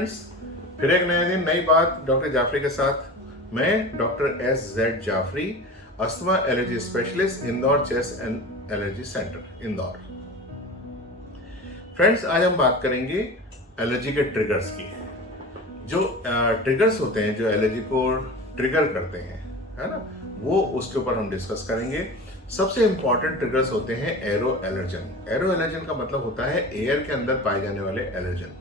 Friends, फिर एक नया दिन नई बात डॉक्टर जाफरी के साथ। मैं doctor S Jafri, asthma allergy specialist, Indore chest and allergy centre Indore. Friends, आज हम बात करेंगे एलर्जी के ट्रिगर्स की। जो ट्रिगर्स होते हैं जो एलर्जी को ट्रिगर करते हैं, है ना, वो उसके ऊपर हम डिस्कस करेंगे। सबसे इंपॉर्टेंट ट्रिगर्स होते हैं एरो एलर्जन। एरो एलर्जन का मतलब होता है एयर के अंदर पाए जाने वाले एलर्जन।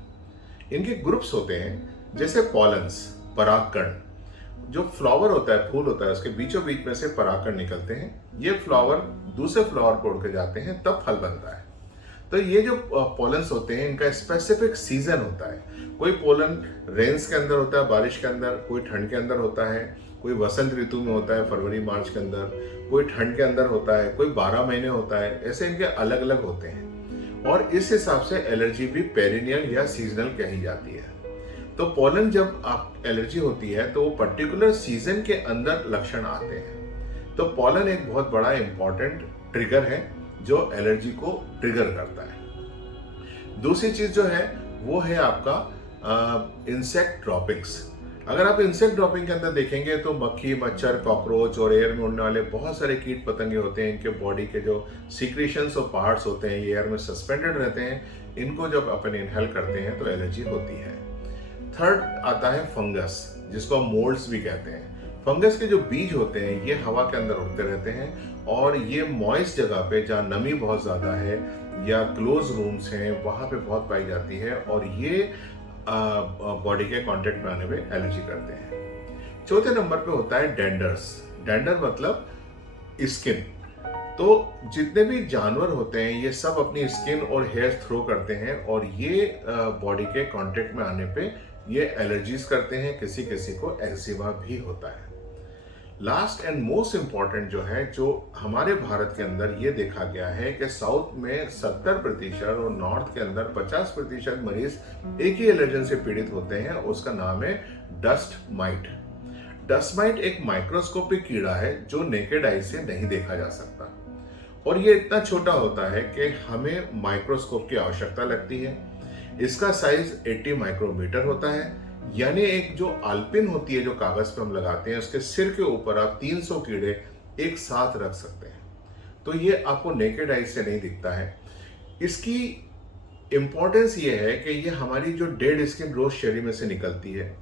इनके ग्रुप्स होते हैं जैसे पॉलन्स, परागकण। जो फ्लावर होता है, फूल होता है, उसके बीचों बीच में से परागकण निकलते हैं। ये फ्लावर दूसरे फ्लावर को उड़ के जाते हैं, तब फल बनता है। तो ये जो पोलन्स होते हैं, इनका स्पेसिफिक सीजन होता है। कोई पोलन रेन्स के अंदर होता है, बारिश के अंदर, कोई ठंड के अंदर होता है, कोई वसंत ऋतु में होता है, फरवरी मार्च के अंदर, कोई ठंड के अंदर होता है, कोई 12 महीने होता है। ऐसे इनके अलग अलग होते हैं और इस हिसाब से एलर्जी भी पेरिनियल या सीजनल कही जाती है। तो पोलन जब आप एलर्जी होती है तो वो पर्टिकुलर सीजन के अंदर लक्षण आते हैं। तो पोलन एक बहुत बड़ा इंपॉर्टेंट ट्रिगर है जो एलर्जी को ट्रिगर करता है। दूसरी चीज जो है वो है आपका इंसेक्ट ड्रॉपिंग्स। अगर आप इंसेक्ट ड्रॉपिंग के अंदर देखेंगे तो मक्खी, मच्छर, कॉकरोच और एयर में उड़ने वाले बहुत सारे कीट पतंगे होते हैं। इनके बॉडी के जो सीक्रेशंस और पार्ट्स होते हैं ये एयर में सस्पेंडेड रहते हैं। इनको जब अपन इनहेल करते हैं तो एलर्जी होती है। थर्ड आता है फंगस, जिसको हम मोल्ड्स भी कहते हैं। फंगस के जो बीज होते हैं ये हवा के अंदर उड़ते रहते हैं और ये मॉइस्ट जगह पे जहाँ नमी बहुत ज्यादा है या क्लोज रूम्स हैं वहां पे बहुत पाई जाती है और ये बॉडी के कांटेक्ट में आने पे एलर्जी करते हैं। चौथे नंबर पे होता है डेंडर्स। डेंडर मतलब स्किन। तो जितने भी जानवर होते हैं ये सब अपनी स्किन और हेयर थ्रो करते हैं और ये बॉडी के कांटेक्ट में आने पे ये एलर्जीज करते हैं। किसी किसी को एक्जिमा भी होता है। लास्ट एंड मोस्ट इंपॉर्टेंट जो है, जो हमारे भारत के अंदर ये देखा गया है कि साउथ में 70% और नॉर्थ के अंदर 50% मरीज एक ही एलर्जन से पीड़ित होते हैं। उसका नाम है डस्ट माइट। डस्ट माइट एक माइक्रोस्कोपिक कीड़ा है जो नेकेड आई से नहीं देखा जा सकता और ये इतना छोटा होता है कि हमें माइक्रोस्कोप की आवश्यकता लगती है। इसका साइज 80 माइक्रोमीटर होता है, यानी एक जो आल्पिन होती है जो कागज पे हम लगाते हैं उसके सिर के ऊपर आप 300 कीड़े एक साथ रख सकते हैं। तो ये आपको नेकेड आई से नहीं दिखता है। इसकी इंपॉर्टेंस ये है कि ये हमारी जो डेड स्किन रोज शरीर में से निकलती है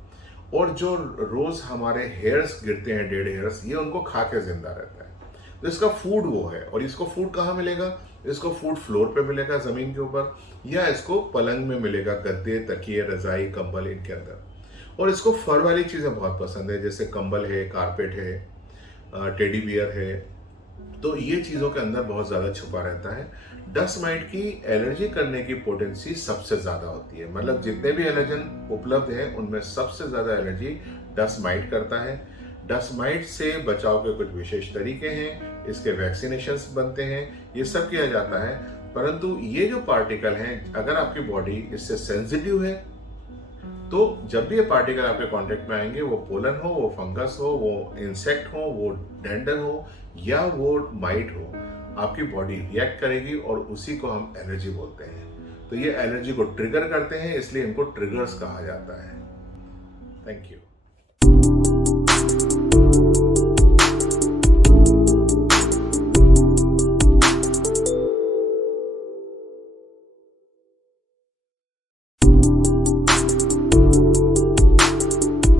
और जो रोज हमारे हेयर्स गिरते हैं, डेड हेयर्स, ये उनको खा के जिंदा रहता है। तो इसका फूड वो है। और इसको फूड कहाँ मिलेगा? इसको फूड फ्लोर पे मिलेगा, जमीन के ऊपर, या इसको पलंग में मिलेगा, गद्दे, तकिए, रजाई, कंबल, इनके अंदर। और इसको फर वाली चीजें बहुत पसंद है, जैसे कंबल है, कारपेट है, टेडी बियर है। तो ये चीजों के अंदर बहुत ज्यादा छुपा रहता है। डस्ट माइट की एलर्जी करने की पोटेंसी सबसे ज्यादा होती है। मतलब जितने भी एलर्जन उपलब्ध हैं उनमें सबसे ज्यादा एलर्जी डस्ट माइट करता है। डस्ट माइट से बचाव के कुछ विशेष तरीके हैं, इसके वैक्सीनेशंस बनते हैं, ये सब किया जाता है। परंतु ये जो पार्टिकल हैं, अगर आपकी बॉडी इससे सेंसिटिव है तो जब भी ये पार्टिकल आपके कांटेक्ट में आएंगे, वो पोलन हो, वो फंगस हो, वो इंसेक्ट हो, वो डेंडर हो या वो माइट हो, आपकी बॉडी रिएक्ट करेगी और उसी को हम एलर्जी बोलते हैं। तो ये एलर्जी को ट्रिगर करते हैं, इसलिए इनको ट्रिगर्स कहा जाता है। Thank you.